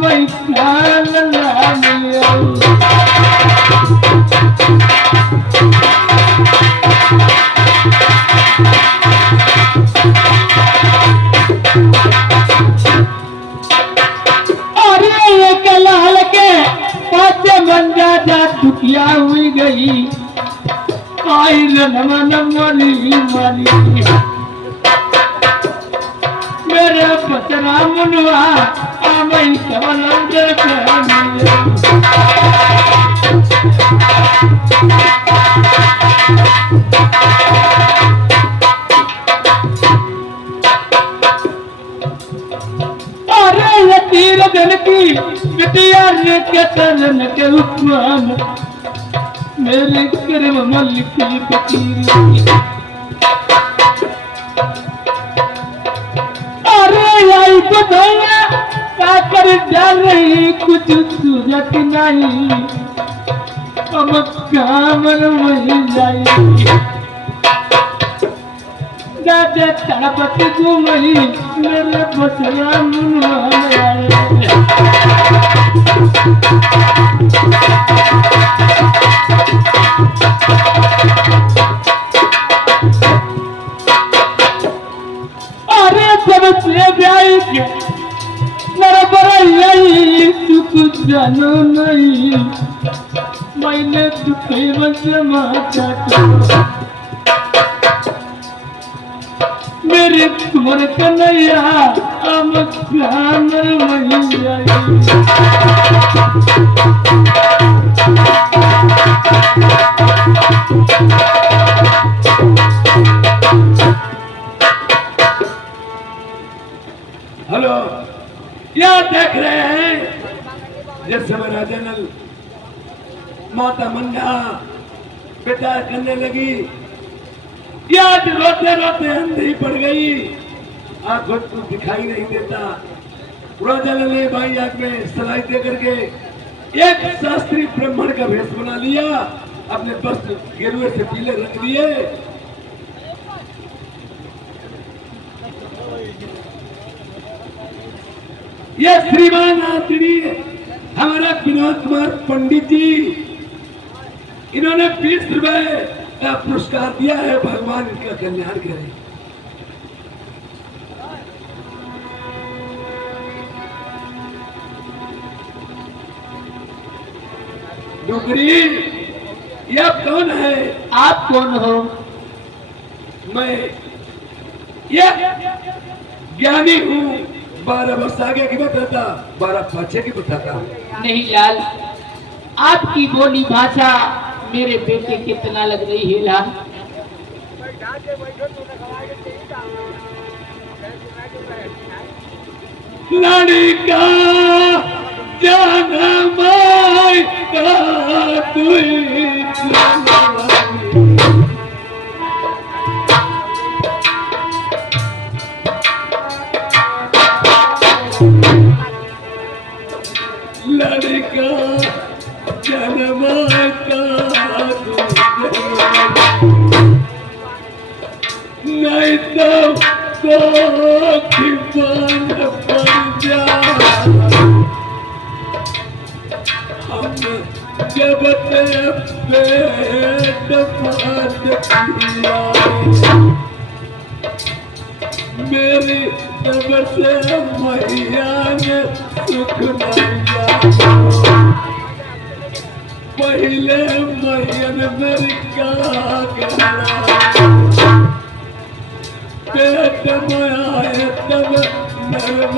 मैं ख्याल लालिया दुखिया हुई गई आई नमन मली मली मेरे बचना मुनवा आमई कमल अरे ये तीर दिन की बिटिया के तरन के उपमान मेरे कर्म मलिकी फकीर अरे आई बधाइया क्या कर जा रही कुछ सूरत नहीं अब काम वही जाएगी दादा तड़पत घूमई मेरे बसरा मुनवा जानो नहीं मैंने दुखे बसमाता मेरे तुमर कन्हैया हम ध्यान वही हेलो क्या देख रहे हैं जिस समय राजनल माता मंडा विचार करने लगी याद रोते रोते अंधी पड़ गई आंखों को दिखाई नहीं देता राजनल ने भाई आंख में सलाई दे करके एक शास्त्री ब्राह्मण का भेष बना लिया अपने वस्त्र गेरुए से पीले रंग दिए यह श्रीमान आदरणीय हमारा विनोद कुमार पंडित जी इन्होंने 20 रुपए का पुरस्कार दिया है भगवान इनका कल्याण करे डुगरी यह कौन है आप कौन हो मैं यह ज्ञानी हूँ 12 वर्ष आगे की बताता 12 पीछे की बताता नहीं लाल आपकी बोली भाषा मेरे बेटे कितना लग रही है लाल लड़का जन्म लड़का जन्म नहीं तो खिपान पड़ जा हम जब पेट पात किया मेरी तब से मैया ने सुख दिया पहले मैया ने मेरी का पेट में आए तब नरम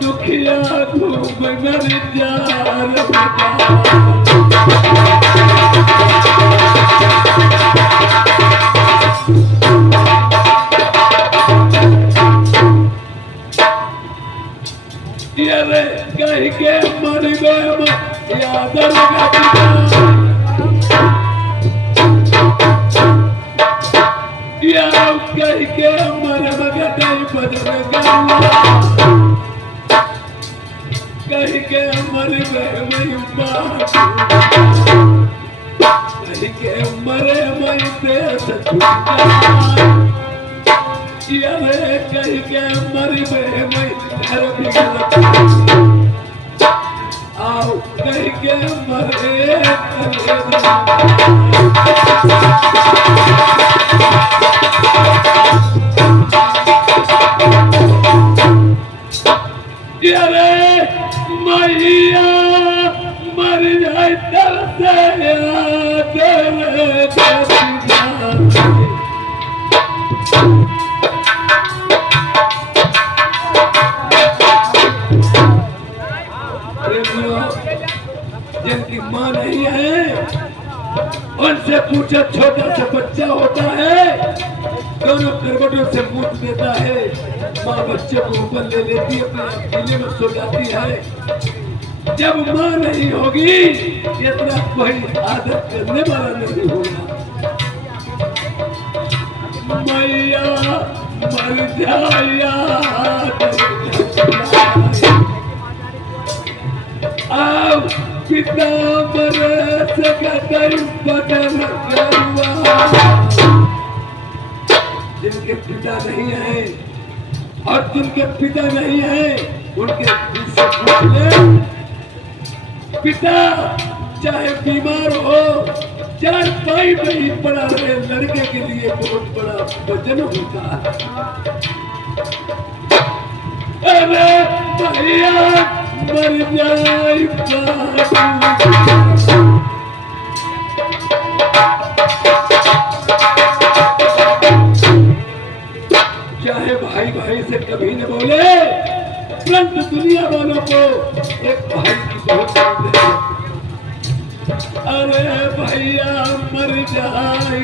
दुखिया घूम नर जार ये कह के मर गए याद कह के मर बगटाई बदल कह के मर गए कह के मरे मई देश छूटा कह के मर गए घर भी आओ कहीं के मरे अरे मैया मर जाए तरसे जिनकी माँ नहीं है उनसे पूछो, छोटा सा बच्चा होता है दोनों करवटों से मुंह देता है, माँ बच्चे को ऊपर ले लेती है, अपने गले में सो जाती है। जब माँ नहीं होगी इतना कोई आदत करने वाला नहीं होगा। मैया मर जाया अब पिता मरे सकते बदल करवा। जिनके पिता नहीं है और जिनके पिता नहीं है उनके दिल से पूछ ले। पिता चाहे बीमार हो, चाहे पाई नहीं पड़ा रहे, लड़के के लिए बहुत बड़ा वजन होता है। अरे भैया मर जाए चाहे भाई भाई से कभी न बोले, तुरंत दुनिया वालों को एक भाई की बहुत है। अरे भैया मर जाए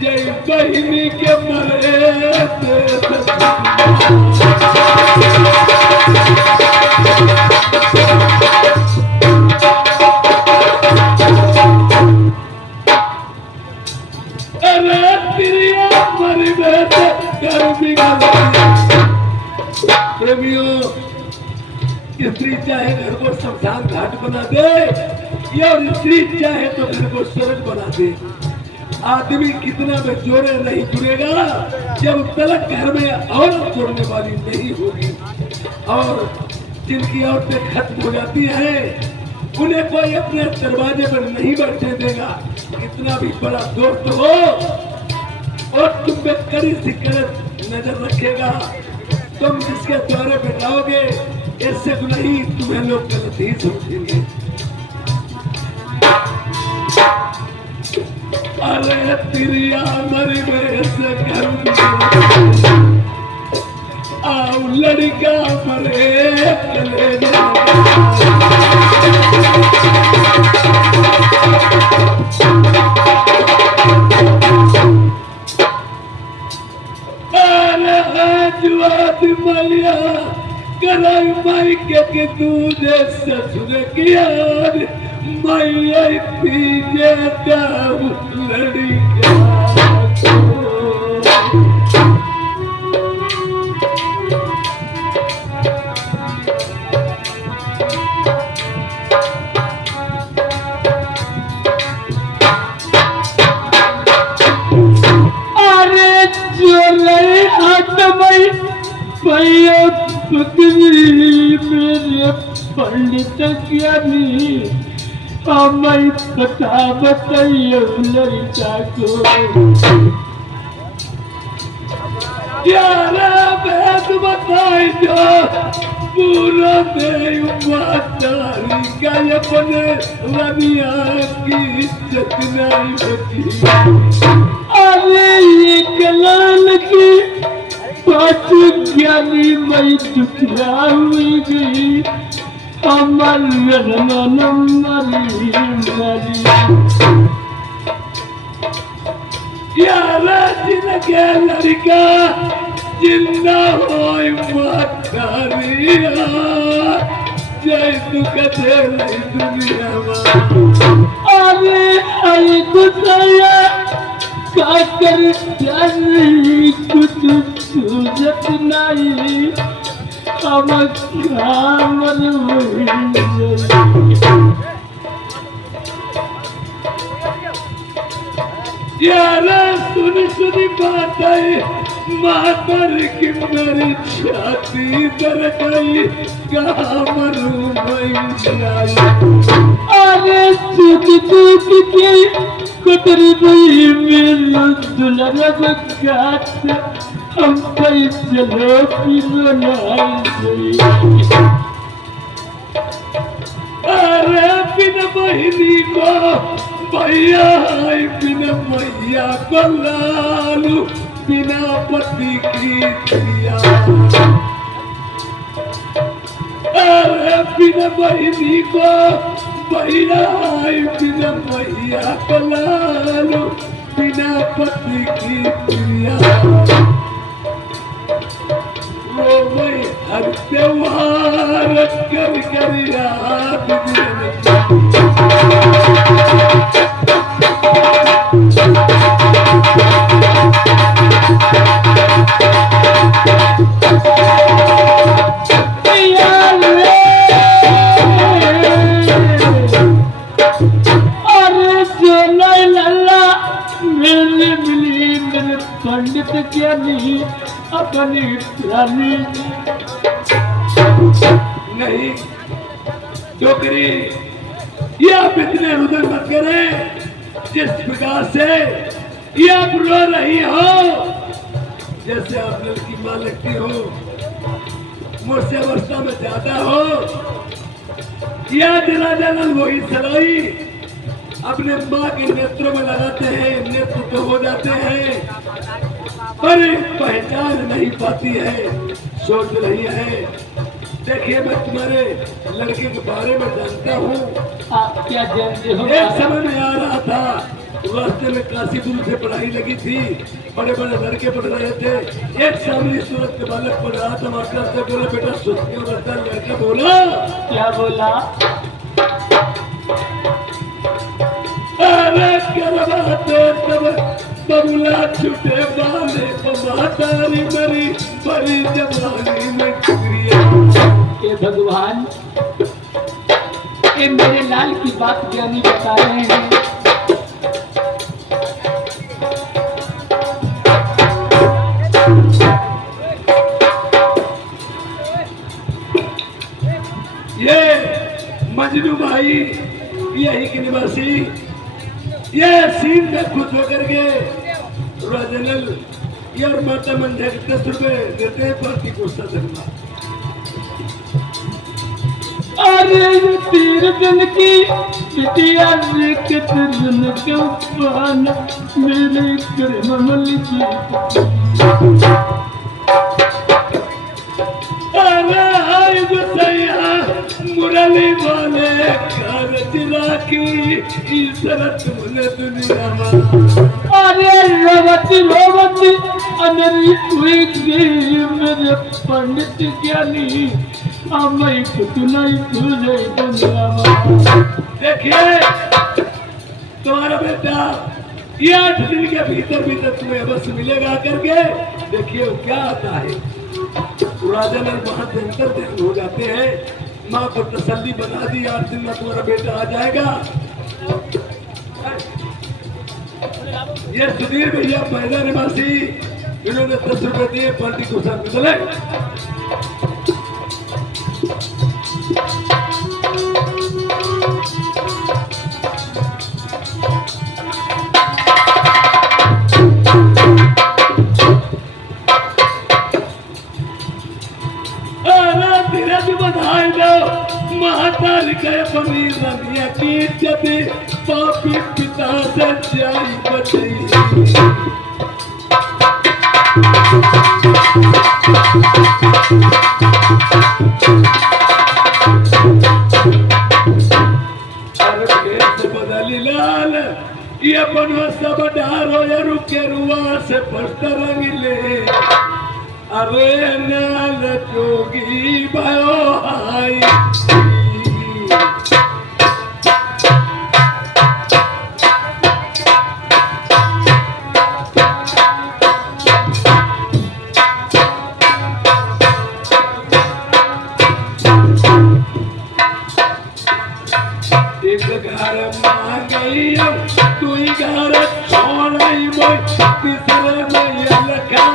जय बहिनी के मरे प्रेमियों, स्त्री चाहे घर को शमशान घाट बना दे या स्त्री चाहे तो घर को स्वर्ग बना दे, आदमी कितना भी जोड़े नहीं जुड़ेगा जब तक घर में औरत जोड़ने वाली नहीं होगी। और जिनकी औरतें खत्म हो जाती है उन्हें कोई अपने दरवाजे पर नहीं बैठने देगा, कितना भी बड़ा दोस्त हो और तुम पे कड़ी सी नजर रखेगा। तुम जिसके द्वारे बैठाओगे इससे नहीं तुम्हें लोग गलत ही समझेंगे। अरे तिरिया मर गए से घर आओ लड़का मरे कले मैया कराई माई के दूधे ससुर किया मैया पीजे लड़ी अरे जो हाथ में मेरे पंडित ज्ञानी हमें पता बताइए लड़का को प्यारा भेद बताई जो पूरा मातारी का अपने रनिया की इज्जत नहीं बची। अरे ये कलाल की पाँच ज्ञानी मई दुखिया हुई गई अमर मरी यारा जिनके लड़का जिंदा हो मातारिया जय दुख दे दुनिया अरे आई गुजरिया काकर जानी कुछ सूझत नहीं हम कामन यारा सुन सुनी बात है मातर की मेरी छाती दर गई कहाँ मरूं मैं अरे चुक चुक के कुतरी गई मेरी दुल्हन गात हम चलो पिलो नहीं अरे बिन बहिनी को भैया बिन मैया को लालू बिना पति की प्रिया अरे बिन बहिनी को भैया बिन मैया को लालू बिना पति की प्रिया वो मैं हर त्योहार कर कर याद पंडित ज्ञानी अपनी रानी नहीं छोकरी ये आप इतने रुदन मत करें जिस प्रकार से ये आप रो रही हो जैसे आप लड़की मां लगती हो मुझसे अवस्था में ज्यादा हो याद राजा नल वही सलाई अपने माँ के नेत्रों में लगाते हैं नेत्र तो हो जाते हैं पर पहचान नहीं पाती है सोच रही है देखिए मैं तुम्हारे लड़के के बारे में जानता हूँ आप क्या जानते हो एक समय में आ रहा था रास्ते में काशीपुर से पढ़ाई लगी थी बड़े बड़े लड़के पढ़ रहे थे एक सामने सूरत के बालक पढ़ रहा था मास्टर से बोला बेटा सुस्त क्यों रहता लड़का बोला क्या बोला अरे तब बबुला छुटे वाले मातारी मरी बड़ी जवानी में क्रिया ये भगवान ये मेरे लाल की बात ज्ञानी बता रहे हैं ये मजनू भाई यही के निवासी ये सीन में खुश होकर के राजनल यार माता मंदिर के 10 रुपए देते हैं पार्टी को सदमा अरे तीर दिन की बिटिया कितने दिन के पान मेरे करमल की अरे हाय गुसैया मुरली वाले कर चिरा की इसरत मुने दुनिया में अरे रोवती अनरी हुई गई मेरे पंडित ज्ञानी अमय कुछ नहीं तुझे दुनिया में देखिए तुम्हारा बेटा ये 8 दिन के भीतर तुम्हें अवश्य मिलेगा करके देखिए वो क्या आता है राजा ने वहां दिन हो जाते हैं माँ को तसल्ली बना दी 8 दिन में तुम्हारा बेटा आ जाएगा ये सुधीर भैया पहला निवासी इन्होंने 10 रुपए दिए पार्टी को साथ चले महातार के पनी रमिया की जबी पापी पिता से जाई बची अरे भेष बदली लाल ये बनवा सब डारो या रुके रुआ से पस्त रंगले अरे नाल जोगी भयो आई एक घर मांगई तू घर छोड़ई तीसरे में लखा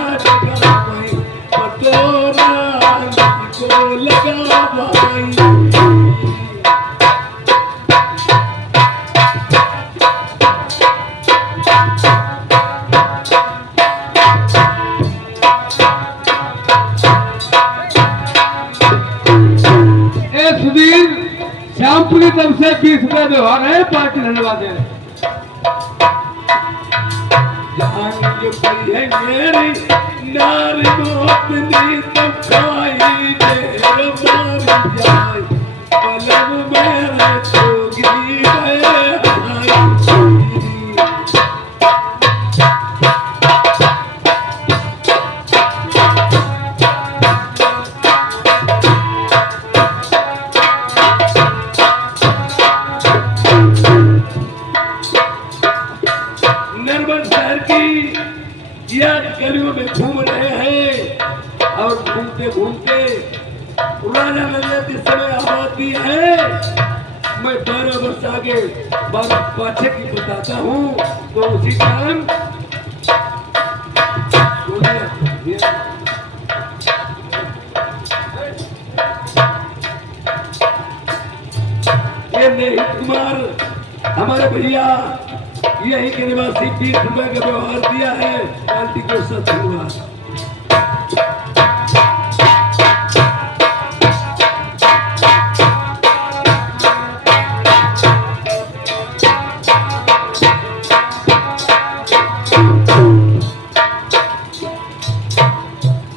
अपनी तरफ से 20 रुपए व्यवहार है, पार्टी धन्यवाद है। जान पड़ी है मेरी नारी मोतनी तो खाई देर मार जाए पलक मेरे जोगी है नरवर शहर की या गलियों में घूम रहे हैं और घूमते घूमते पुराना नजर जिस समय आबादी है मैं 12 वर्ष आगे 12 पाछे की बताता हूँ तो उसी टाइम ये नेहित कुमार हमारे भैया यही के निवासी 20 रुपए का व्यवहार दिया है, पार्टी को सच धन्यवाद।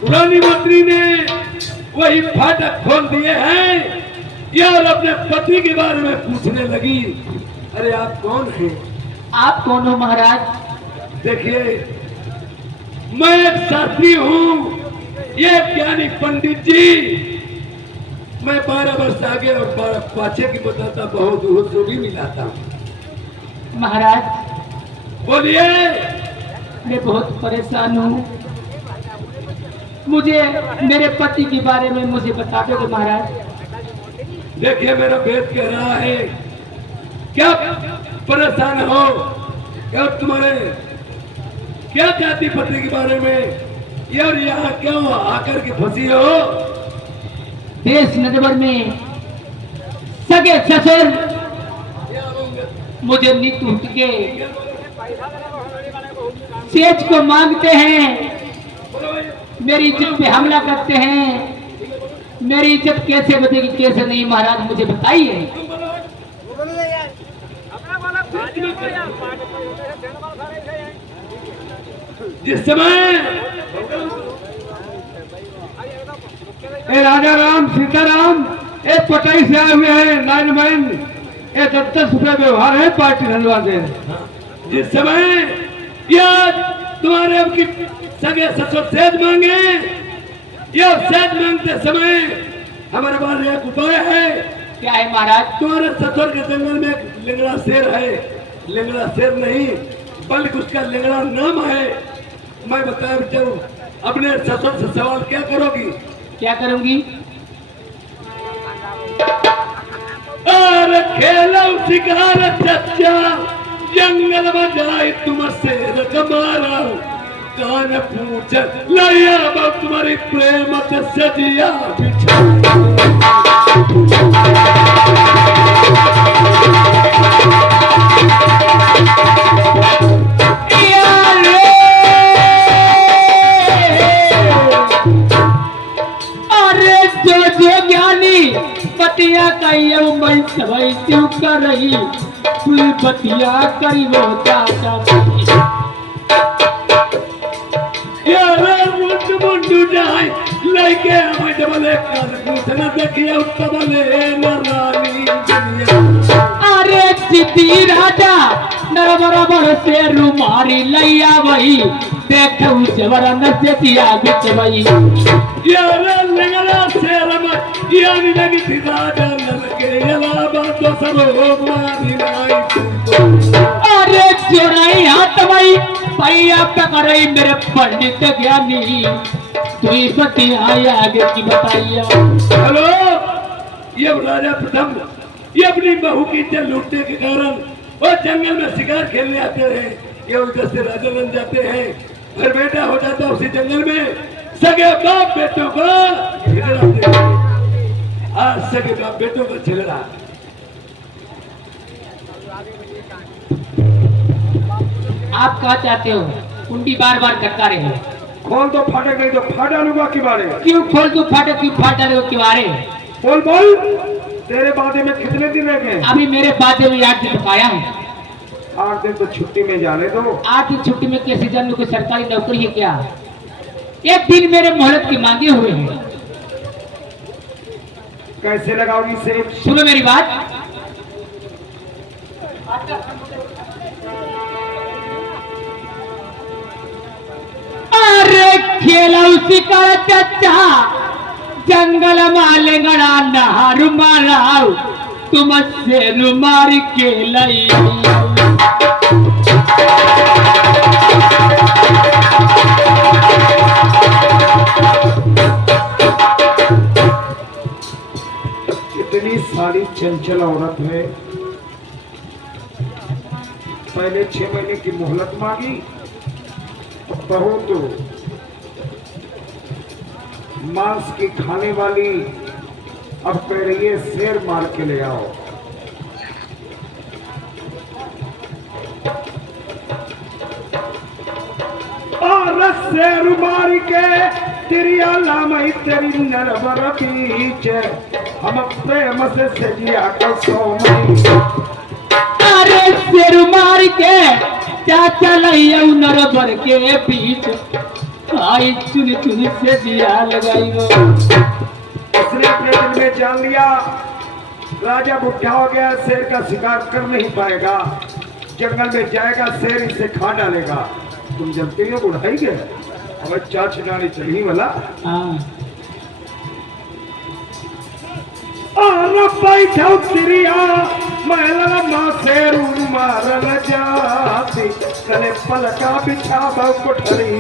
पुरानी मंत्री ने वही फाटक खोल दिए हैं यार, अपने पति के बारे में पूछने लगी। अरे आप कौन हैं? आप कौन हो महाराज? देखिए मैं एक शास्त्री हूँ, ये ज्ञानी पंडित जी। मैं 12 वर्ष आगे और 12 पाछे की बताता, बहुत दूर भी मिलाता हूँ। महाराज बोलिए। मैं बहुत परेशान हूँ, मुझे मेरे पति के बारे में मुझे बता दोगे महाराज? देखिए मेरा वेद कह रहा है, क्या परेशान हो? क्या तुम्हारे क्या जाति पति के बारे में यार यहाँ क्यों आकर के फंसी हो? देश नजर में सगे ससुर मुझे नित उठ के सेज को मांगते हैं, मेरी इज्जत पे हमला करते हैं। मेरी इज्जत कैसे बचेगी कैसे नहीं महाराज मुझे बताइए। जिस समय ए राजा राम सीताराम ए पटाई से आए हुए हैं लाइनमैन, ए 10 रुपए व्यवहार है, पार्टी धन्यवाद है। जिस समय या तुम्हारे अब की सगे ससुर सेज मांगे, या सेज मांगते समय हमारे पास एक उपाय है। क्या है महाराज? तुम्हारे ससुर के जंगल में एक लिंगड़ा शेर है, लिंगड़ा शेर नहीं बल्कि उसका लिंगड़ा नाम है। मैं बताया चलूं, अपने ससुर से सवाल क्या करोगी? क्या करूंगी? और खेलो शिकार चच्चा, जंगल में जाए तुम शेर कमारा, कान पूछ लाया अब तुम्हारी प्रेम सजिया बतिया कहियो मैं सवई क्यों कर रही, तू बतिया करियो चाचा। यार मुंडू जाए लेके हमें डबले कर पूछना देखिए उत्तबले नानी दुनिया। अरे सिद्धि राजा नर बराबर से रुमारी लैया वही देखो जबरा नसिया बिच वही। यार लगला शेर में यानी लगी थी राजा ललके अलावा तो सब मारी नाई। अरे चोराई हाथ वही पैया पकड़ई मेरे पंडित ज्ञानी, तू बतिया आगे की बताइया। हेलो, ये राजा प्रथम ये अपनी बहू की इज्जत लूटने के कारण वो जंगल में शिकार खेलने आते हैं, ये उधर से राजा बन जाते हैं, फिर बेटा हो जाता है उसी जंगल में, सगे बाप बेटों का झगड़ाते हैं। आज सगे बाप बेटों का झगड़ा। आप क्या चाहते हो? कुंडी बार बार धक्का रहे हैं। खोल तो फाटक, नहीं तो फाटा लूंगा के बारे। क्यों खोल तू फाटक, क्यों फाटा रहे हो के बारे? बोल बोल, तेरे बादे में कितने दिन रह गए? अभी मेरे बादे में 8 दिन पाया है। 8 दिन तो छुट्टी में जाने दो। 8 दिन छुट्टी में कैसे जानू कोई सरकारी नौकरी है क्या? एक दिन मेरे मोहलत की मांगे हुए हैं। कैसे लगाओगी सेठ? सुनो मेरी बात। अरे खेला उसी का चच्चा जंगल माले गड़ा नहारू माराऊ तुम शेरू मार के लाई। इतनी सारी चंचल औरत है, पहले 6 महीने की मोहलत मांगी, बहू तो मांस की खाने वाली, अब कह रही है शेर मार के ले आओ। और शेर मार के तेरी आलामई तेरी नरबर बीच हम प्रेम से सजिया को सोमई। अरे शेर मार के चाचा लैया नरबर के बीच आई चुन चुन से दिया लगाई वो। उसने अपने दिल में जान लिया राजा बुढ़ा हो गया, शेर का शिकार कर नहीं पाएगा, जंगल में जाएगा शेर इसे खा डालेगा। तुम जानते हो बुढ़ाई के अब चार छिनानी चली वाला। हाँ बैठा तिरिया मैं लगा माँ शेर मारल जाती कले पलका बिछा कोठरी।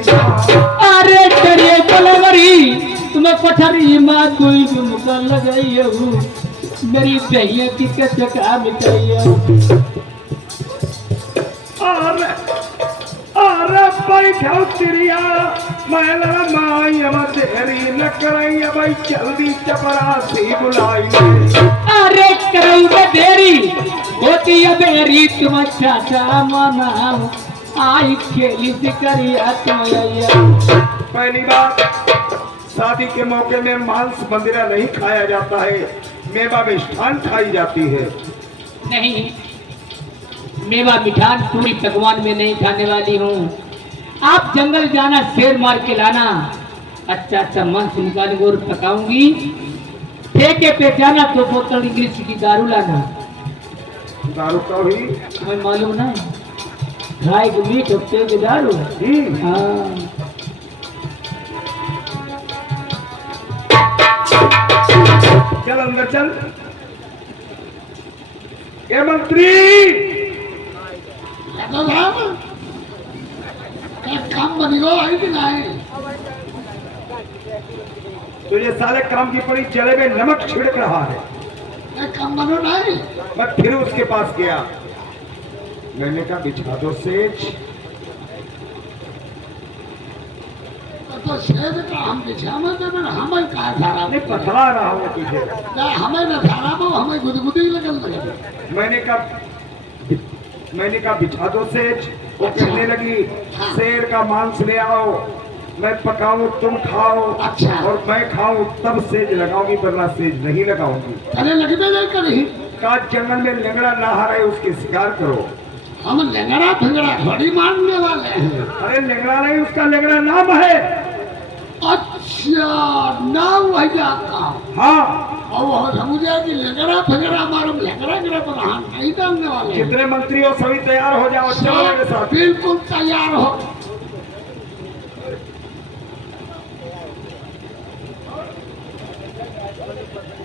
अरे तेरे बलवरी तुम्हें कोठरी माँ कोई भी मुका लगाई हूँ मेरी दहिया की कचका मिटाई। अरे बैठा तिरिया मैं लगा माई अब देरी न कराई भाई जल्दी चपरासी बुलाई। अरे करूँ देरी होती है मेरी तुम चाचा मनाओ आई खेली से करिया तुम। पहली बात शादी के मौके में मांस मंदिरा नहीं खाया जाता है, मेवा मिष्ठान खाई जाती है। नहीं मेवा मिठान पूरी पकवान में नहीं खाने वाली हूँ। आप जंगल जाना शेर मार के लाना, अच्छा अच्छा मांस निकाल और पकाऊंगी। ठेके पे जाना तो बोतल इंग्लिश की दारू लाना। दारू का भी तुम्हें मालूम ना गाय को मीट हफ्ते की दारू। हाँ चल अंदर चल। ये मंत्री काम बनेगा आई कि नहीं? तो ये सारे काम की पड़ी जले में नमक छिड़क रहा है। काम बनो नहीं। मैं फिर उसके पास गया, मैंने कहा बिछा दो सेज। तो शेर का हम बिछा में दे मैंने हमें कहा सारा नहीं पतला रहा हूँ तुझे। ना हमें न सारा वो हमें गुदगुदी लगन लगे। मैंने कहा बिछा दो सेज। वो कहने लगी शेर का मांस ले आओ, मैं पकाऊं तुम खाओ। अच्छा। और मैं खाऊं तब सेज लगाऊंगी, वरना सेज नहीं लगाऊंगी। अरे लगने नहीं करी। का जंगल में लंगड़ा नहा रहे उसके शिकार करो। हम लंगड़ा फिंगड़ा थोड़ी मारने वाले हैं। अरे लंगड़ा नहीं, उसका लंगड़ा नाम है। अच्छा नाम वही जाता। हाँ और वो समझा कि लंगड़ा फिंगड़ा मारो लंगड़ा गिरा पर हम नहीं डालने वाले। जितने मंत्री हो सभी तैयार हो जाओ, चलो मेरे साथ। बिल्कुल तैयार हो।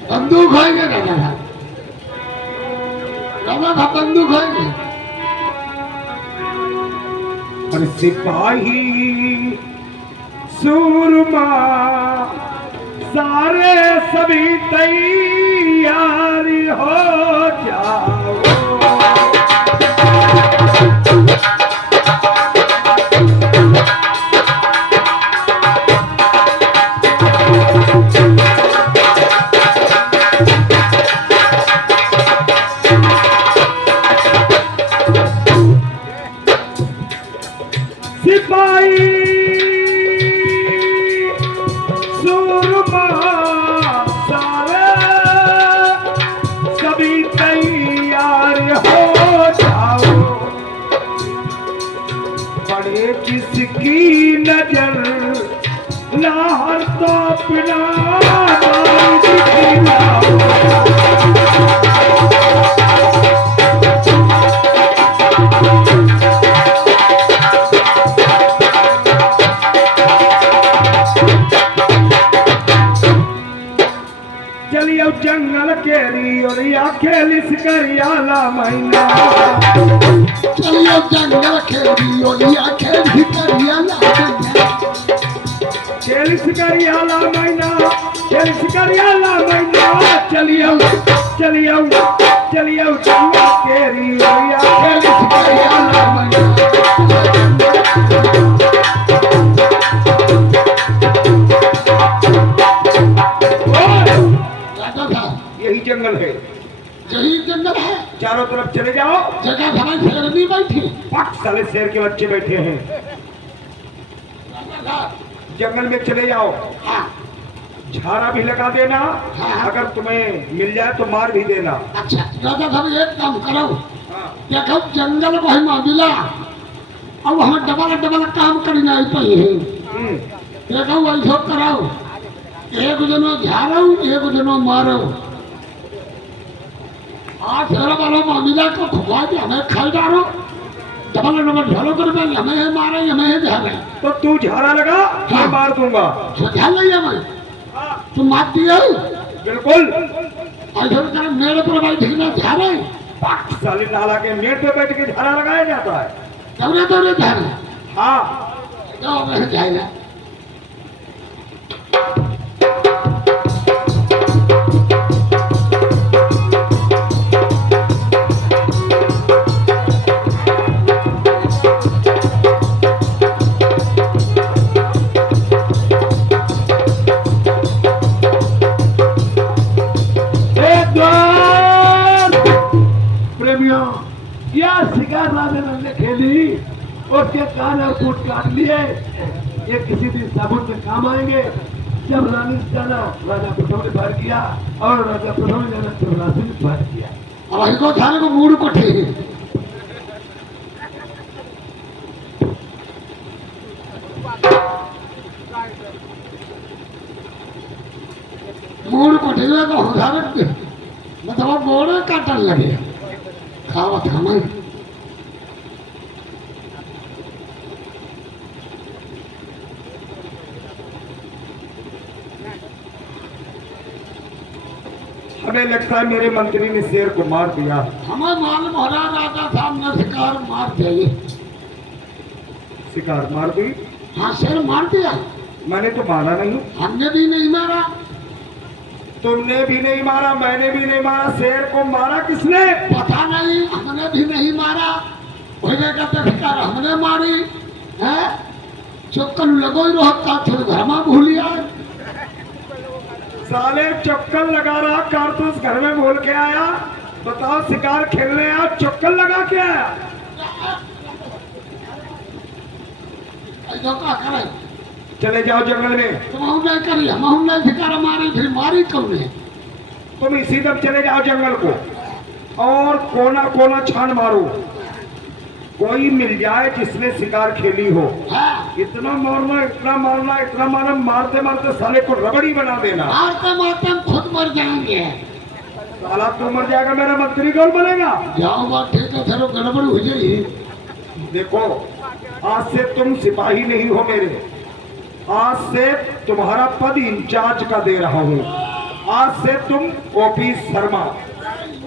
बंदूक होएंगे राजा था बंदूक होएंगे। और सिपाही सूरमा सारे सभी तैयारी हो जाओ। दिखिला हर तो अपना मार दिखिला। चलियो जंगल केरी और या खेलिस करियाला मैना। चलियो जंगल खेली ओलिया खेली करियाला मैना। खेलिस करियाला मैना, खेलिस करियाला मैना। चलियो चलियो चलियो जंगल केरी और या खेलिस करियाला मैना। यही जंगल है, यही जंगल है। चारों तरफ चले जाओ। जगह भरा शेर नहीं बैठी। पक साले शेर के बच्चे बैठे हैं। जंगल में चले जाओ, हाँ झाड़ा भी लगा देना। हाँ। अगर तुम्हें मिल जाए तो मार भी देना। अच्छा राजा साहब एक काम करो, हाँ। देखो जंगल वही मामिला अब हमें डबल डबल काम करना ही चाहिए। देखो वैसे कराओ, एक जनो झाड़ो एक जनो मारो। आज शेर वालों मामिला को खुआ के हमें खाई डालो, डबल डबल झाड़ो कर दे, हमें मारे हमें झाड़े। तो तू झाड़ा लगा, मैं हाँ। मार दूंगा। झाड़ लिया मैं, तुम मार दिए बिल्कुल। ऐसा कर मेरे पर बैठ के झाड़े। पक साले नाला के मेट पे बैठ के झाड़ा लगाया जाता है। दौड़े दौड़े झाड़े, हाँ जाओ मैं झाड़े। प्रेमियों, यह शिकार राजा ने खेली, उसके कान और कूट काट लिए। ये किसी दिन साबुन में काम आएंगे। जब रानी से जाना राजा प्रथम ने फायर किया और राजा प्रथम ने जाना शिवरात्रि ने फायर किया। अब इनको थाने को मूड को ठेके मूड को ठेके तो उदाहरण मतलब गोड़े काटन लगे खावा थामा। हमें लगता है मेरे मंत्री ने शेर को मार दिया। हमें मालूम हो रहा राजा साहब ने शिकार मार दिया। शिकार मार दी? हाँ शेर मार दिया। मैंने तो मारा नहीं। हमने भी नहीं मारा। तुमने भी नहीं मारा, मैंने भी नहीं मारा। शेर को मारा किसने? पता नहीं, हमने भी नहीं मारा। पहले का शिकार हमने मारी है। चौकन लगो ही रहता थे घर में भूलिया। साले चक्कर लगा रहा, कारतूस घर में बोल के आया। बताओ शिकार खेलने आया, चक्कर लगा के आया। ऐसा क्या करे? चले जाओ जंगल में। तुम नहीं करी, हम नहीं शिकार मारी, फिर मारी कौन ने? तुम इसी दम चले जाओ जंगल को और कोना कोना छान मारो। कोई मिल जाए जिसने शिकार खेली हो। हाँ। इतना मारना, इतना मारना, इतना मारना, मारते मारते साले को रबड़ी बना देना। मारते मारते हम खुद मर जाएंगे। साला तू मर जाएगा, मेरा मंत्री कौन बनेगा? जाओ बात ठीक है, चलो गड़बड़ हो जाएगी। देखो, आज से तुम सिपाही नहीं हो मेरे। आज से तुम्हारा पद इंचार्ज का दे रहा हूँ। आज से तुम OP Sharma.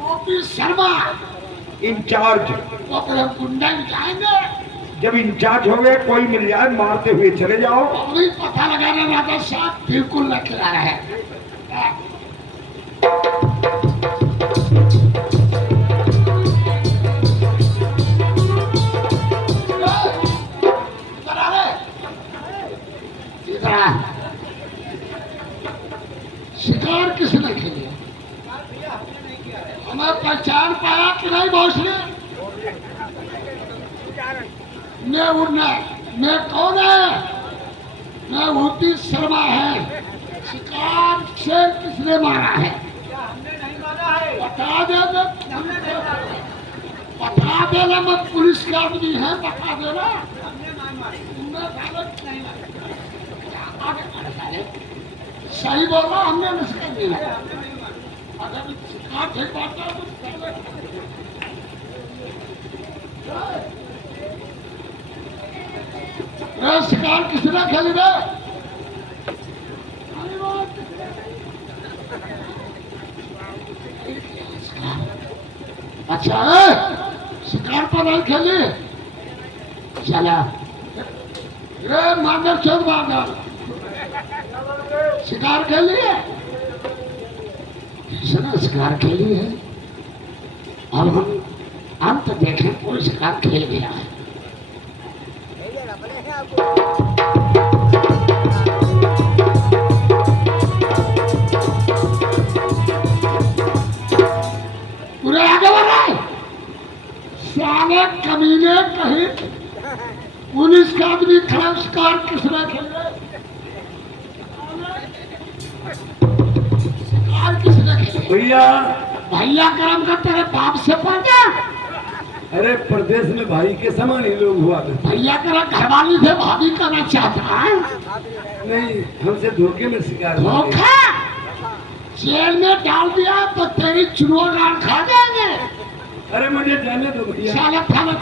OP Sharma incharge. तो फिर हम गुंडा जाएंगे। जब इंचार्ज हो गए, कोई मिल जाए मारते हुए चले जाओ। अभी पता लगाना राजा साहब बिल्कुल न खिला है। शिकार किसने खेली? हमें पहचान पाया कि नहीं भोसले? मैं कौन है? मैं ओपी शर्मा है। शिकार से किसने मारा है? बता देना। बता देना, मैं पुलिस का आदमी है, बता देना। सही बोला हमने इसका दिया। अगर शिकार ठीक बात है तो शिकार किसने खेली रे? अच्छा है शिकार पर नहीं खेली। चला ये मांगर चौक बागर शिकार खेली है। किसने शिकार खेली है? अब हम तो देखें कोई शिकार खेल गया है। पूरे आगे बढ़ रहे साले कमीने कहीं पुलिस का आदमी खड़ा शिकार किसने खेले? शिकार किसने खेले? भैया भैया कर्म का तेरे बाप से पड़ गया। अरे प्रदेश में भाई के समान ही लोग हुआ करते। भैया करा घरवाली से भाभी करना चाहता है। नहीं हमसे धोखे में शिकार हुआ है। धोखा जेल में डाल दिया तो तेरी चुनवा गान खा जाएंगे। अरे मुझे जाने दो भैया। साला थाने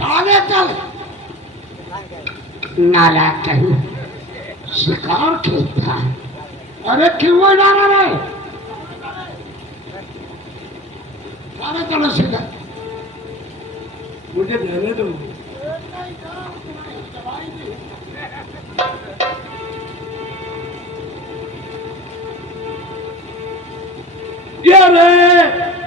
थाने चल नाला कहीं शिकार खेलता है। अरे क्यों डाला रे? थाने चलो सीधा। मुझे जाने दो। यारे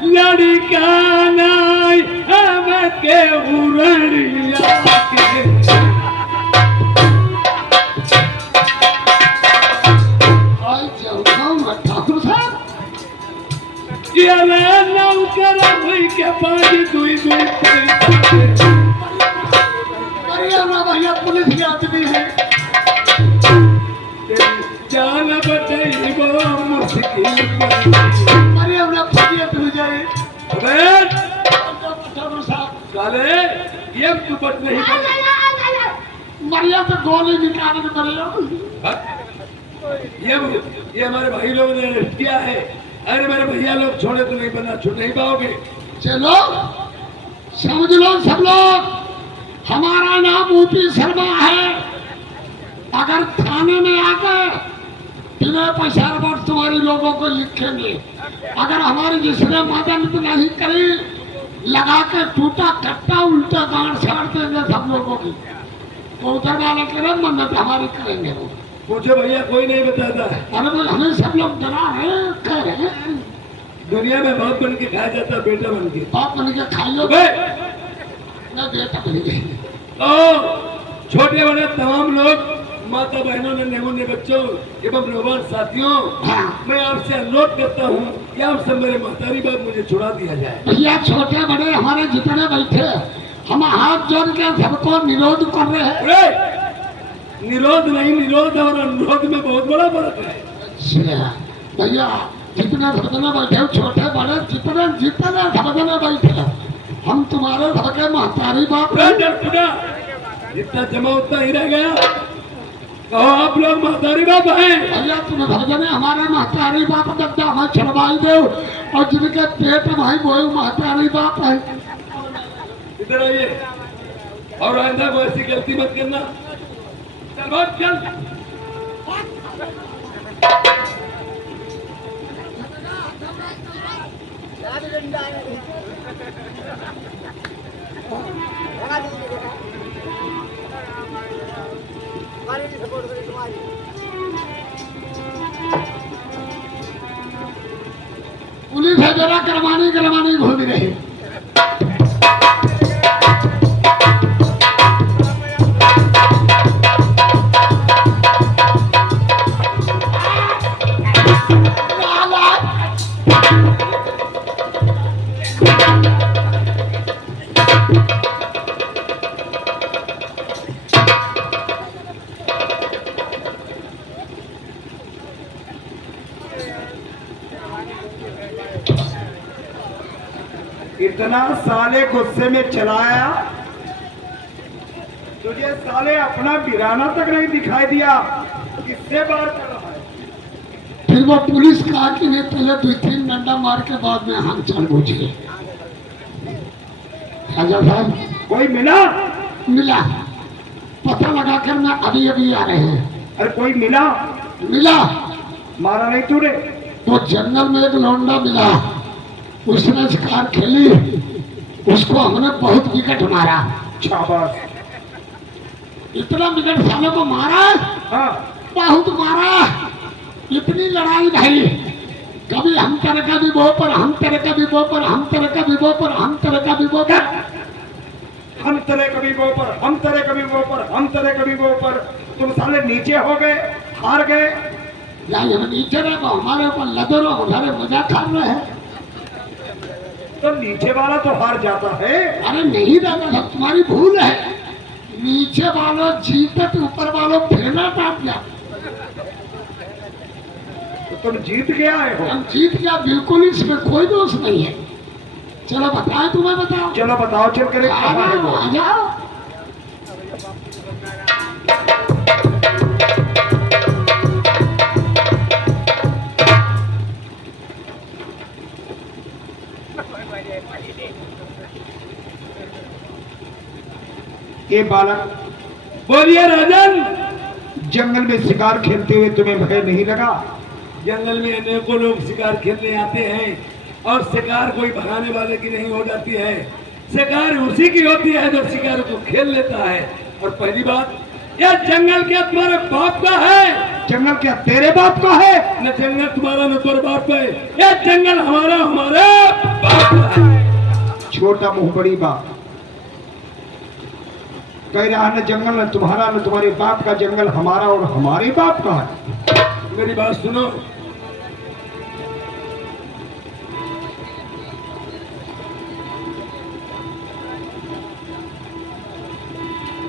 लड़का नाई हम के उड़िया के आई जाऊँ मैं ठाकुर साहब। यारे नौकर हुई के पाँच दुई दुई अरे ना भैया पुलिस के आदमी है। जान बताई वो मुश्किल अरे हमने फटिया टूट जाए। अबे ठाकुर साहब साले ये दुपट नहीं मरिया तो गोली निकाल के मरिया। ये हमारे भाई लोग ने अरेस्ट किया है। अरे मेरे भैया लोग छोड़े तो नहीं बना छूट नहीं पाओगे। चलो समझ लो सब लोग हमारा नाम ऊपी शर्मा है। अगर थाने में आकर बिना पैसा रिपोर्ट तुम्हारे लोगों को लिखेंगे। अगर हमारी जिसने मदद नहीं करी लगा के टूटा कट्टा उल्टा गांड साड़ देंगे सब लोगों की। तो उधर वाले करें मन्नत हमारी करेंगे वो। मुझे भैया कोई नहीं बताता। अरे भाई हमें सब लोग डरा रहे कह रहे हैं। दुनिया में बाप बन के खाया जाता है बेटा बन के। बाप बन के खाई लो अबे ना बेटा बन के। तो छोटे बड़े तमाम लोग माता बहनों ने नेमुन्ने बच्चों एवं नौजवान साथियों हाँ मैं आपसे अनुरोध करता हूँ कि आप सब मेरे महतारी बाप मुझे छुड़ा दिया जाए। भैया छोटे बड़े हमारे जितने बैठे हम हाथ जोड़ के सबको निरोध कर रहे हैं। अरे निरोध नहीं निरोध और अनुरोध में बहुत बड़ा फर्क है। अच्छा, भैया जितने धर्म बैठे छोटे बड़े जितने जितने धर्म बैठे हम तुम्हारे घर के महतारी बाप हैं। जितना जमा उतना ही रह गया। कहो आप लोग महतारी बाप हैं। भैया तुम घर में हमारे महतारी बाप दद्दा हमें छड़वाई दो और जिनके पेट भाई वो महतारी बाप है। इधर आइए और आइंदा को ऐसी गलती मत करना। चल बात चल। पुलिस है जरा करवानी घूम रही। इतना साले गुस्से में चलाया तुझे साले अपना बिराना तक नहीं दिखाई दिया, किससे बात कर रहा है? फिर वो पुलिस कहा कि नहीं, पहले 2-3 डंडा मार के बाद में हम चल बूझे। राजा साहब कोई मिला? मिला, पता लगा कर मैं अभी अभी आ रहे हैं। अरे कोई मिला? मिला, मारा नहीं तूने? वो जंगल में एक लौंडा मिला, उसने शिकार खेली, उसको हमने बहुत विकट मारा। शाबाश। इतना विकट साले को मारा, हाँ बहुत मारा, इतनी लड़ाई भाई, कभी हम तेरे का भी वो पर, हम तेरे का भी वो पर, हम तेरे का भी वो पर, हम तेरे का भी वो पर। हम तेरे कभी वो पर, हम तेरे कभी वो पर, हम तेरे कभी वो पर। तुम साले नीचे हो गए, हार गए। या हम नीचे रहे तो हमारे ऊपर लदे रहो, हमारे मजाक खा रहे हैं। तो नीचे वाला तो हार जाता है। अरे नहीं दादा साहब, तुम्हारी भूल है, नीचे वालों जीते तो ऊपर वालों फेरना टाप गया। तो तुम जीत के आए हो। हम जीत गया, बिल्कुल इसमें कोई दोष नहीं है। चलो बताए, तुम्हें बताओ। चलो बताओ, चल कर आ जाओ, आ जाओ। ये बालक, बोलिए राजन। जंगल में शिकार खेलते हुए तुम्हें भय नहीं लगा? जंगल में अनेकों लोग शिकार खेलने आते हैं और शिकार कोई भगाने वाले की नहीं हो जाती है। शिकार उसी की होती है जो शिकार को खेल लेता है। और पहली बात, यह जंगल क्या तुम्हारे बाप का है? जंगल क्या तेरे बाप का है? न जंगल तुम्हारा न तुम्हारे बाप का है, यह जंगल हमारा, हमारे बाप का है। छोटा मुंह बड़ी बात। कह रहा न जंगल न तुम्हारा न तुम्हारे बाप का, जंगल हमारा और हमारे बाप का है। मेरी बात सुनो,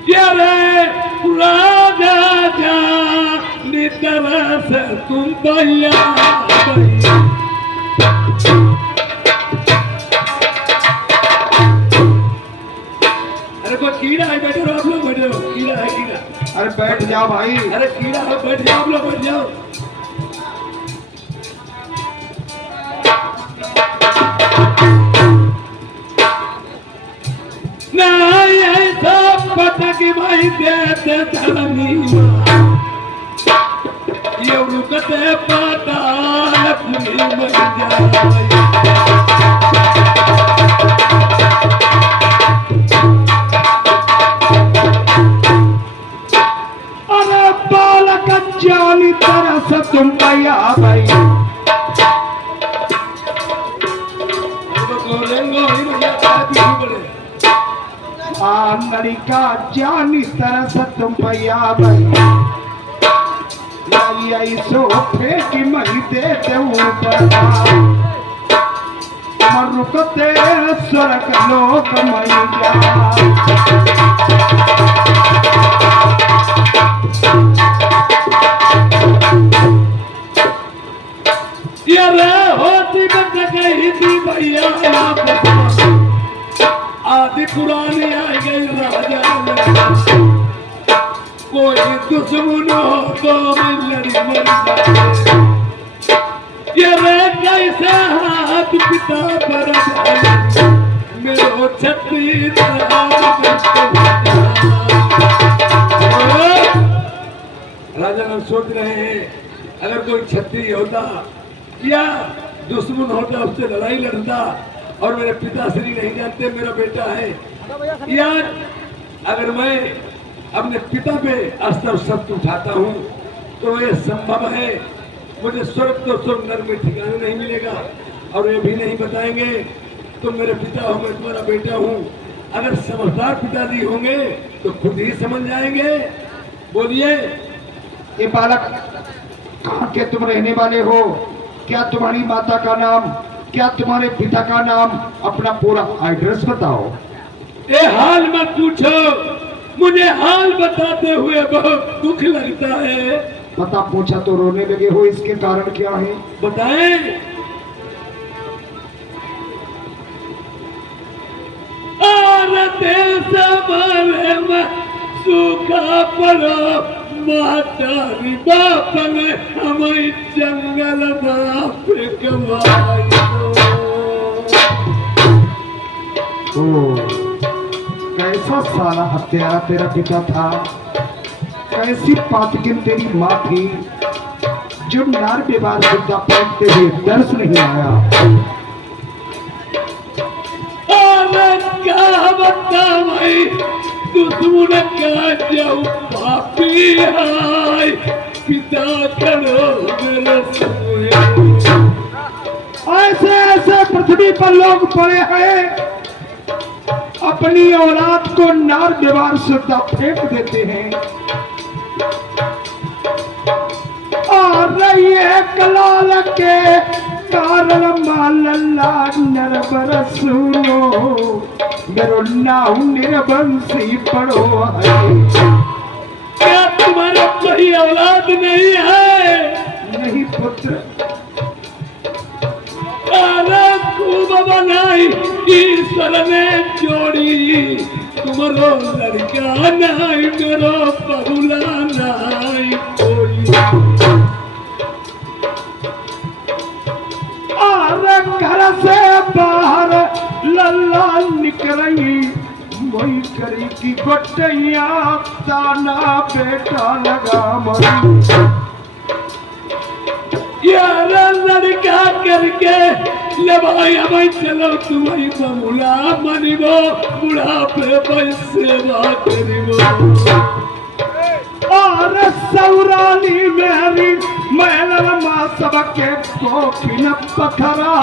ये रे राजा जानी तरह से तुम भैया कोई कीड़ा है, बैठे रहो आप लोग, बैठे रहो, कीड़ा है कीड़ा। अरे बैठ जाओ भाई। अरे कीड़ा है, बैठ जाओ आप लोग, बैठ जाओ। नहीं ऐसा पता कि भाई देते धरनी ये रुकते पाताल पूरी मर जाए। जानी तरह से तुम भैया भाई, लड़का जानी तरह से तुम भैया भाई, सोफे की मई देते ऊपर रुकते स्वर्ग लोक मैया। ये होती गई थी भैया, आदि पुरानी आई गई राजा, कोई दुश्मन हो तो लड़ी मर जाए। ये रे कैसे हाथ पिता पर मेरो छत्तीस राजा लोग सोच रहे हैं अगर कोई छत्री होता या दुश्मन होता उससे लड़ाई लड़ता और मेरे पिताश्री नहीं जानते मेरा बेटा है, या अगर मैं अपने पिता पे अस्त्र शब्द उठाता हूँ तो ये संभव है मुझे स्वर्ग तो स्वर्ग नर में ठिकाना नहीं मिलेगा। और ये भी नहीं बताएंगे तुम मेरे पिता हो, मैं तुम्हारा बेटा हूँ। अगर समझदार पिताजी होंगे तो खुद ही समझ जाएंगे। बोलिए। ये बालक कहाँ के तुम रहने वाले हो? क्या तुम्हारी माता का नाम, क्या तुम्हारे पिता का नाम, अपना पूरा एड्रेस बताओ। ये हाल मत पूछो, मुझे हाल बताते हुए बहुत दुख लगता है। पता पूछा तो रोने लगे हो, इसके कारण क्या है? बताएं। और देश में भूखा पड़ो मातारी बापन हमें जंगल बाप कमाई ओ, कैसा साला हत्यारा तेरा पिता था, कैसी पातकिन तेरी माँ थी, जो नार विवाह मुद्दा फेंकते हुए दर्श नहीं आया। अरे क्या बता भाई दुश्मन का जाऊ पापी है पिता करो मेरे सोए। ऐसे ऐसे पृथ्वी पर लोग पड़े हैं, अपनी औलाद को नार दीवार से फेंक देते हैं। और ये कलाल के कारण मालल्ला नरबर सुनो मेरो नाम निर्वंशी पढ़ो है। क्या तुम्हारा कोई औलाद नहीं है? नहीं पुत्र। अरे खूब बनाई ईश्वर ने जोड़ी, तुम्हारो लड़का नहीं मेरो बहुला नहीं कोई। अरे घर से बाहर लल्ला निकली वही करी की गोटैया ताना बेटा लगा मरी। यार लड़का करके ले भाई हमें चलो तुम्हारी बमुला मनिबो बुढ़ापे पर सेवा करिबो। और सौराली मेरी महल माँ सबके कोकिन पथरा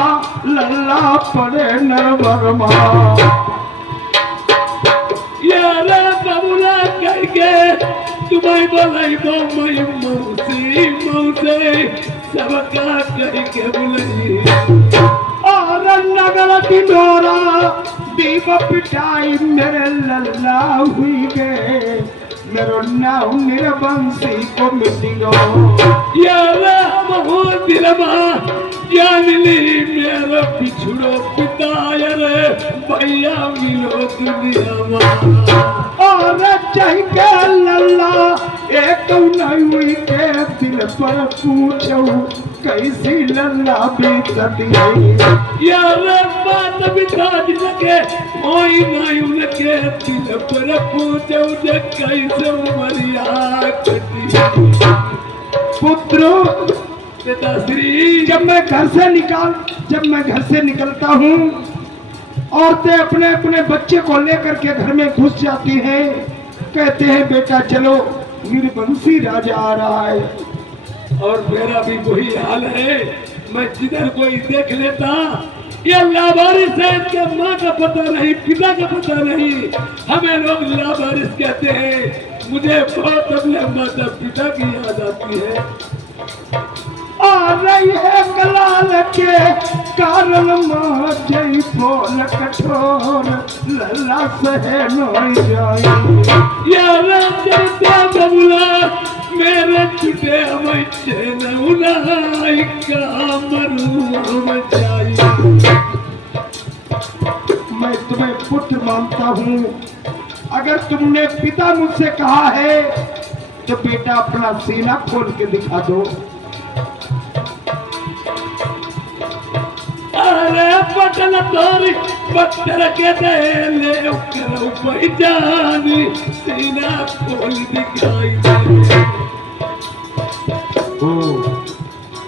लल्ला पड़े नरवर्मा। यार बमुला करके तुम्हें बोलाइबो मैं मौसी मौसी सबका करके बुलाई। और नगर की डोरा दीप पिटाई मेरे लल्ला हुई गए, मेरो नाम निर्वंशी को मिटियो। यार महो दिलमा जान ली मेरा पिछड़ो पिता यारे भैया मिलो दुनिया में। और चाह के लल्ला एक नहीं हुई के दिल पर पूछो कैसी लल्ला बीतती है। यार बात बिता लगे कोई नहीं उनके दिल पर पूछो जे कैसे उमरिया कटी। पुत्र पिताश्री जब मैं घर से निकलता हूँ, औरतें अपने अपने बच्चे को लेकर के घर में घुस जाती हैं, कहते हैं बेटा चलो निर्वंशी राजा आ रहा है। और मेरा भी वही हाल है, मैं जिधर कोई देख लेता ये लावारिस है, इसके माँ का पता नहीं पिता का पता नहीं, हमें लोग लावारिस कहते हैं। मुझे बहुत अपने माता पिता की याद आती है। आ रही है कलाल के कारण माँ जय बोल कठोर लल्ला सहे नोई जाए। यार चलता बबुला मेरे छुटे हमें चैन उलाई का मरू हम जाए। मैं तुम्हें पुत्र मानता हूँ, अगर तुमने पिता मुझसे कहा है तो बेटा अपना सीना खोल के दिखा दो। अरे पटल तोरी पत्थर के दे ले करो पहचानी सीना खोल दिखाई दे।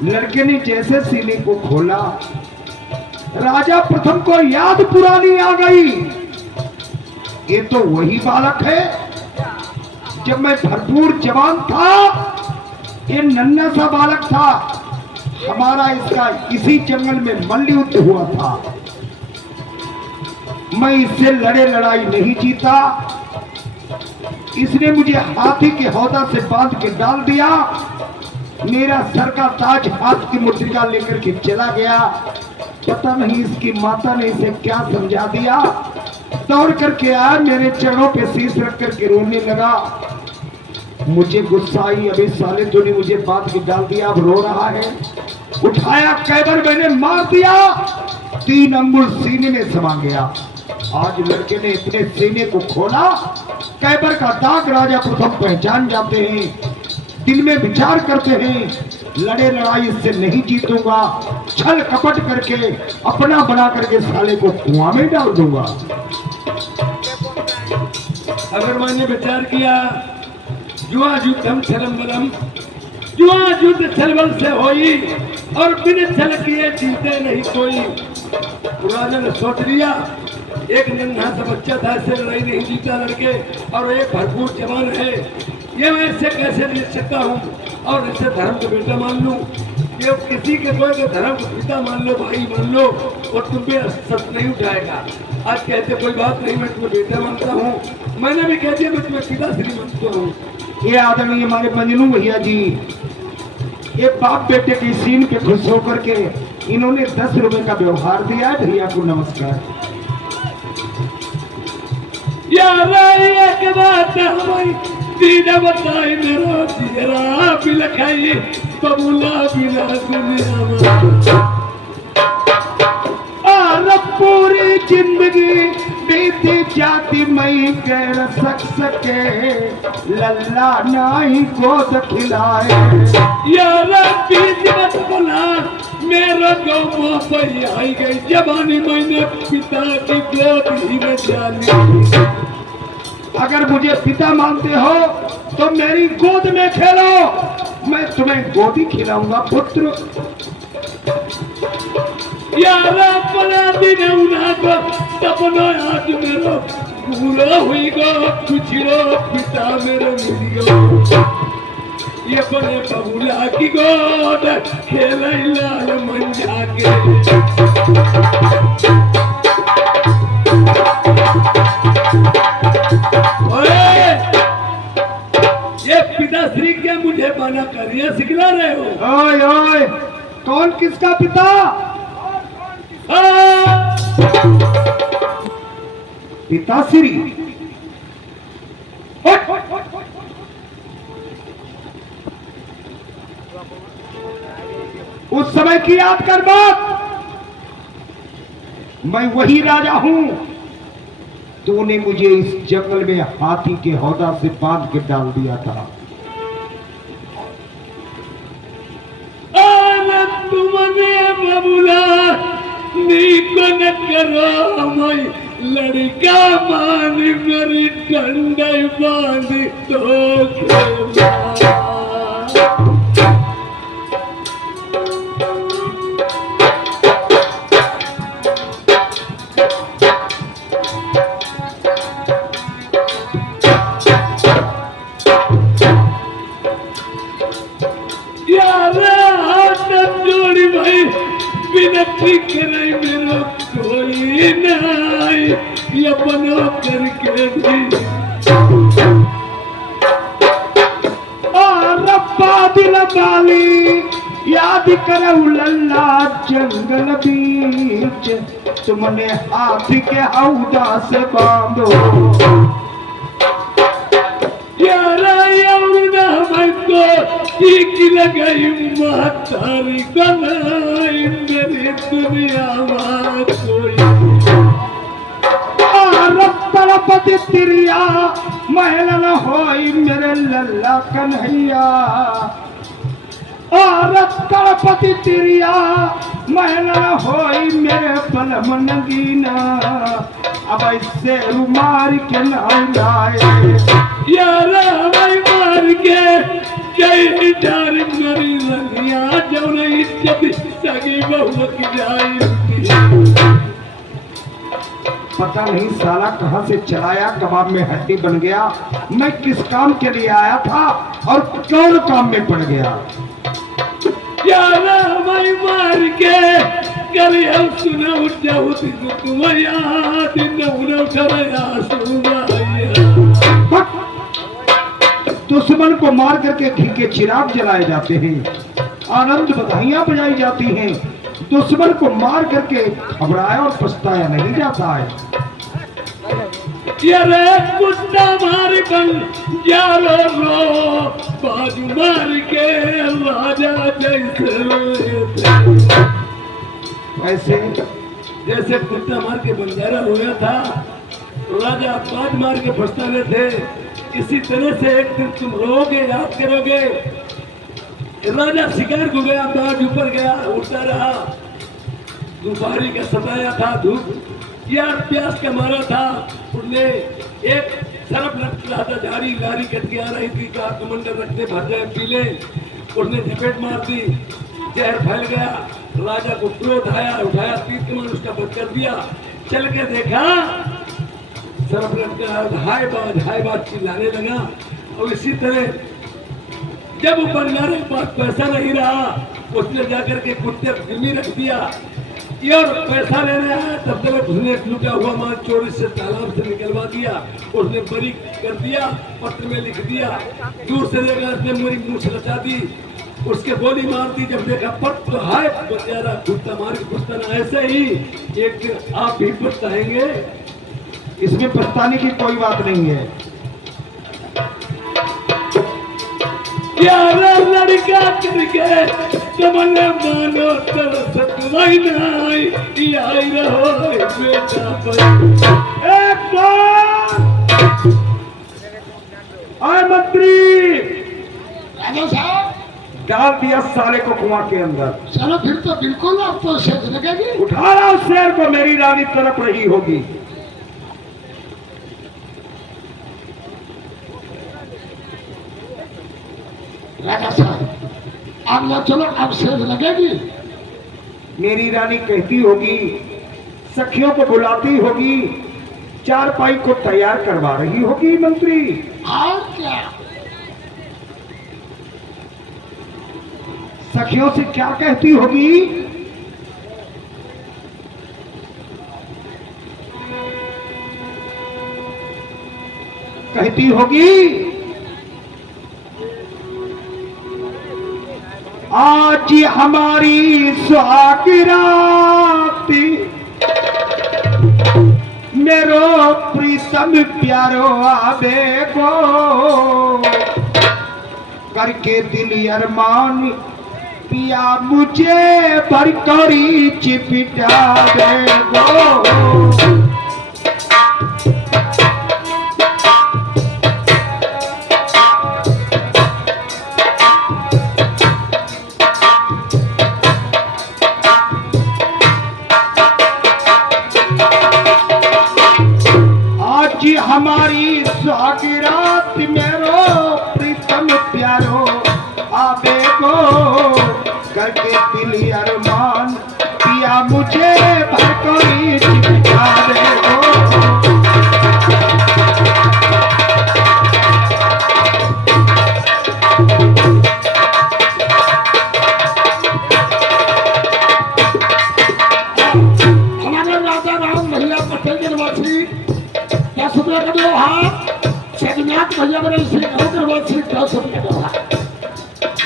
लड़के ने जैसे सीने को खोला, राजा प्रथम को याद पुरानी आ गई। ये तो वही बालक है जब मैं भरपूर जवान था, ये नन्हा सा बालक था। हमारा इसका इसी जंगल में मल्लयुद्ध हुआ था। मैं इससे लड़े लड़ाई नहीं जीता, इसने मुझे हाथी के हौदा से बांध के डाल दिया। मेरा सर का ताज हाथ की मुद्रिका लेकर के चला गया। पता नहीं इसकी माता ने इसे क्या समझा दिया। दौड़ करके आया, मेरे चरणों पे शीश रख करके रोने लगा। मुझे गुस्सा आई, अभी साले तूने मुझे बांध के डाल दिया, अब रो रहा है। उठाया कैबर मैंने मार दिया, 3 अंगुल सीने में समा गया। आज लड़के ने इतने सीने को खोला, कैबर का दाग राजा प्रथम पहचान जाते हैं, दिल में विचार करते हैं, लड़े लड़ाई इससे नहीं जीतूंगा, छल कपट करके अपना बना करके साले को कुआं में डाल दूंगा। अगर मैंने विचार किया जुआ युद्धम छलम बलम, जुआ युद्ध छलबल से होई और बिना छल किए जीते नहीं कोई। राजा ने सोच लिया एक नन्हा सा बच्चा था, इससे लड़ाई नहीं जीता लड़के, और एक भरपूर जवान है, ये मैं इससे कैसे जीत सकता हूँ और इससे धर्म का बेटा मान लूँ। ये किसी के कोई के धर्म को पिता मान लो, भाई मान लो, और तुम पे सच नहीं उठाएगा। आज कहते कोई बात नहीं, मैं तुम्हें बेटा मानता हूँ, मैंने भी कह दिया मैं तुम्हें पिता श्री मानता हूँ। ये आदरणीय हमारे मंजनू भैया जी, ये बाप बेटे की सीन पे खुश होकर के इन्होंने 10 रुपए का व्यवहार दिया है। भैया को नमस्कार। यार एक बात हमारी दीदा बताई मेरा चेहरा बिलखाई बबूला बिना दुनिया में। और पूरी जिंदगी बीती जाती मई कर सके, लल्ला नाई गोद खिलाए। यार बीच मत बोला मेरा गाँव पर आई गई जवानी, मैंने पिता की गोद ही में जानी। अगर मुझे पिता मानते हो तो मेरी गोद में खेलो, मैं तुम्हें गोदी खिलाऊंगा पुत्र। यार अपना दिन उना को सपना आज मेरा पूरा हुई गो, कुछ रो पिता मेरे मिल गो। ये बने बबूला की गोद खेल लाल मन जाके। ये पिताश्री क्या मुझे बना कर ये सिखला रहे हो? ओए ओए, कौन किसका पिता? पिताश्री। उस समय की याद कर बात, मैं वही राजा हूं, तूने मुझे इस जंगल में हाथी के हौदा से बांध के डाल दिया था। तुमने बबूला नीको न करो, मैं लड़का मान मेरी डंडे बांध तो खेला। ठीक नहीं मेरा कोई नहीं, ये बना करके भी और रब्बा दिल बाली याद करो लल्ला जंगल बीच, तुमने हाथी के हौदा से बांधो। ठीक लगाई मातारी गलाई मेरी दुनिया में कोई। रत्तरपति तिरिया महल न होई मेरे लल्ला कन्हैया, रत्तरपति तिरिया महल न होई मेरे बलम नगीना, अब ऐसे मार के नाम लाए। यार हमारी मार के जय डार मेरी रंगिया जो नहीं जब सगी बहू की जाए। पता नहीं साला कहां से चलाया, कबाब में हड्डी बन गया। मैं किस काम के लिए आया था और कौन काम में पड़ गया। यार हमारी मार के कल हम सुना उठ जाऊँ तुम याद न उठाया सुना। दुश्मन को मार करके घी के चिराग जलाए जाते हैं, आनंद बधाइयां बजाई जाती हैं। दुश्मन को मार करके घबराया और पछताया नहीं जाता है। ये कुत्ता मार बन जालो रो, बाजू मार के राजा ऐसे जैसे कुत्ता मार के बंजारा रोया था, राजा बाज मार के पछता रहे थे। इसी तरह से एक दिन तुम रोगे, याद करोगे। राजा शिकार को गया, बाज ऊपर गया, उड़ता रहा, दोपहरी का सताया था, धूप यार प्यास का मारा था। उसने एक सरफ रख रहा था, झाड़ी गाड़ी कट के आ रही थी, कहा कमंडल रखते भर जाए पी ले। उसने झपेट मार दी, जहर फैल गया। राजा को क्रोध आया, उठाया तीर कमान, उसका बंद कर दिया। चल के देखा, सरफ रखते हाय बात चिल्लाने लगा। और इसी तरह जब वो भंडारे के पास पैसा नहीं रहा, उसने जाकर के कुत्ते गिरवी रख दिया। और पैसा लेने आया तब तक उसने लुटा हुआ माल चोरी से तालाब से निकलवा दिया। उसने बरी कर दिया, पत्र में लिख दिया। दूर से देखा, उसने मेरी मूछ रचा दी, उसके गोली मार दी। जब देखा पट तो हाय बेचारा, कुत्ता मार के कुत्ता। ऐसे ही एक दिन आप भी पछताएंगे। इसमें पछताने की कोई बात नहीं है। यार लड़का करके तमन्ना मानो तरसतवाई नाई, आई रहो बेटा पर। एक बार आए मंत्री, राजा साहब डाल दिया साले को कुआं के अंदर। चलो फिर तो बिल्कुल आपको सेज लगेगी। उठा रहा उस शेर को, मेरी रानी तरफ रही होगी। राजा साहब आप यहाँ चलो, अब सेज लगेगी। मेरी रानी कहती होगी, सखियों को बुलाती होगी, चारपाई को तैयार करवा रही होगी मंत्री। और क्या? सखियों से क्या कहती होगी? कहती होगी, आज हमारी सुहागरात, मेरो प्रीतम प्यारो आबे गो, करके दिल अरमान पिया मुझे भरकरी चिपिटा दे गो। हमारी सुहागरात, मेरो प्रीतम प्यारो आबे गो, करके दिल अरमान पिया मुझे भरकरी चिपका दे गो। हमारे राजा राम भैया पटेल के निवासी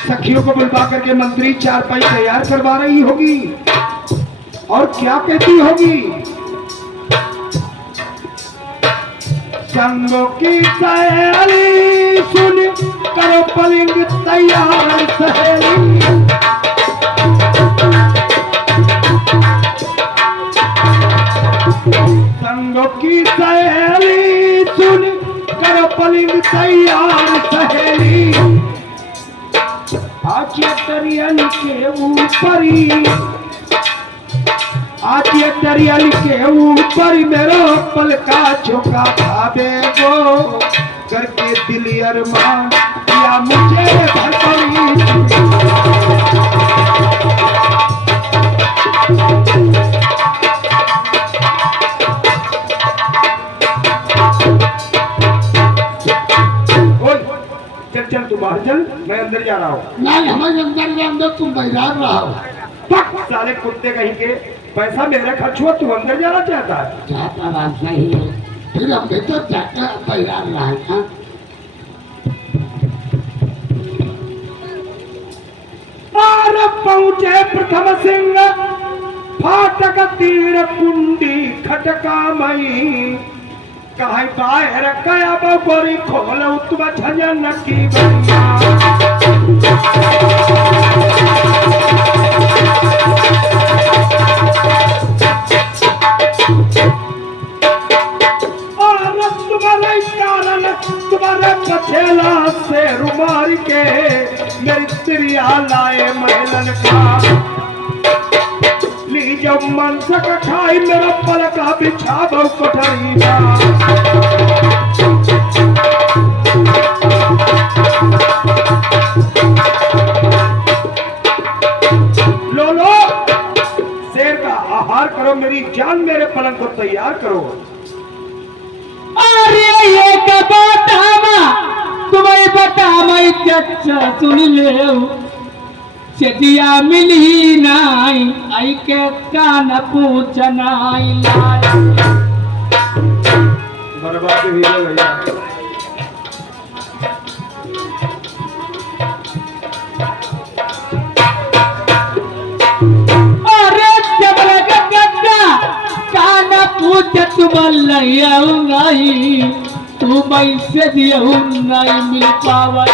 सखियों को बुलवा करके मंत्री चारपाई तैयार करवा रही होगी। और क्या कहती होगी? संगों की सहेली सुन, करो पलिंग तैयार सहेली। संगों की सहेली सुन, करो पलिंग तैयार सहेली। आज ये दरियल के ऊपरी, आज ये दरियल के ऊपर मेरो पल का झोंका भावे गो, करके दिल अरमान या मुझे भरकरी। चल तू बाहर चल, मैं अंदर जा रहा हूँ। नहीं, हमें अंदर के अंदर तुम बैराग रहा हो। पक साले कुत्ते कहीं के, पैसा मेरा खर्च हुआ, तू अंदर जाना चाहता है? जाता बात नहीं है, फिर हम भीतर जाकर बैराग रहा है। पार पहुंचे प्रथम सिंह, फाटक तीर कुंडी खटका मई। कहे बाहर कया बगोरी खोल तुम झंझन की बनिया। और तुम्हारे कारण तुम्हारे कछेला से रुमार के मेरी स्त्रिया लाए महलन का ली जब मन सक खाई मेरा पलका बिछा बहु कोठरी लो शेर का आहार करो मेरी जान मेरे पलंग को तैयार करो। अरे ये बतावा तुम्हें बतावा चचा सुन ले चटिया मिली नाई आई के कान पूछनाई बर्बाद भी हो गया। अरे जबल का गद्दा कान पूछ तुम नहीं तू पैसे दिया नहीं मिल पावा।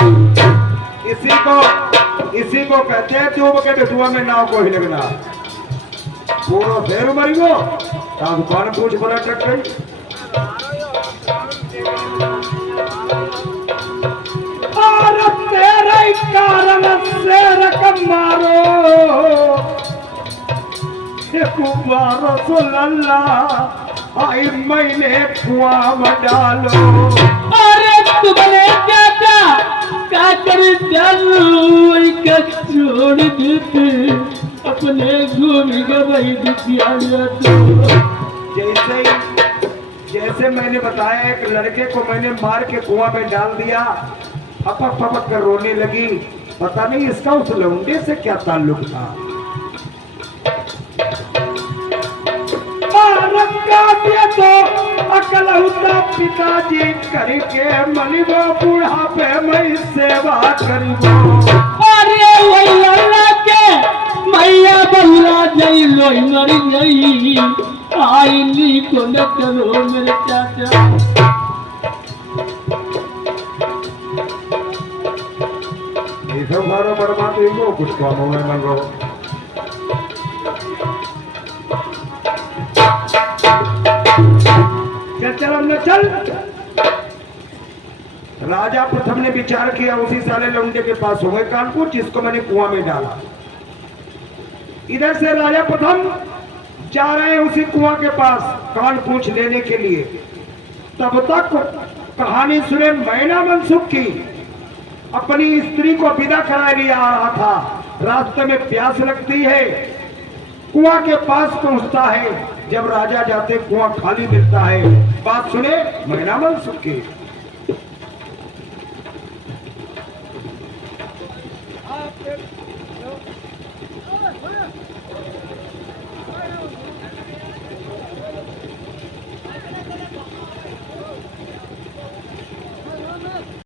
इसी को कहते हैं चूब के बेटुआ में नाव को ही लगना। पूरा शेर मरियो दुकान पूछ बड़ा टक गई। और तेरे कारण शेर का मारो आई मैंने कुआं में डालो। अरे तुमने क्या काकर डालू का छोड़ देते अपने घूम गई जैसे मैंने बताया एक लड़के को मैंने मार के कुआं में डाल दिया फपक फपक कर रोने लगी। पता नहीं इसका उस लौंडे से क्या ताल्लुक था। तो अकल होता पिताजी करके मलिबो बुढ़ापे में सेवा करिबो। अरे वही लल्ला के मैया बहुरा जई लोई मरी गई आई नी को न करो मेरे चाचा। ये सब मारो बर्बाद हो कुछ काम में मन रहो। चल हमने चल। राजा प्रथम ने विचार किया उसी साले लौंडे के पास हुए कानपुर जिसको मैंने कुआं में डाला। इधर से राजा प्रथम जा रहे हैं उसी कुआं के पास कान पूछ लेने के लिए। तब तक कहानी सुने मैना मनसुख की अपनी स्त्री को विदा कराए लिए आ रहा था। रास्ते में प्यास लगती है कुआं के पास पहुंचता है। जब राजा जाते कुआं खाली मिलता है। बात सुने मैना मनसुख की।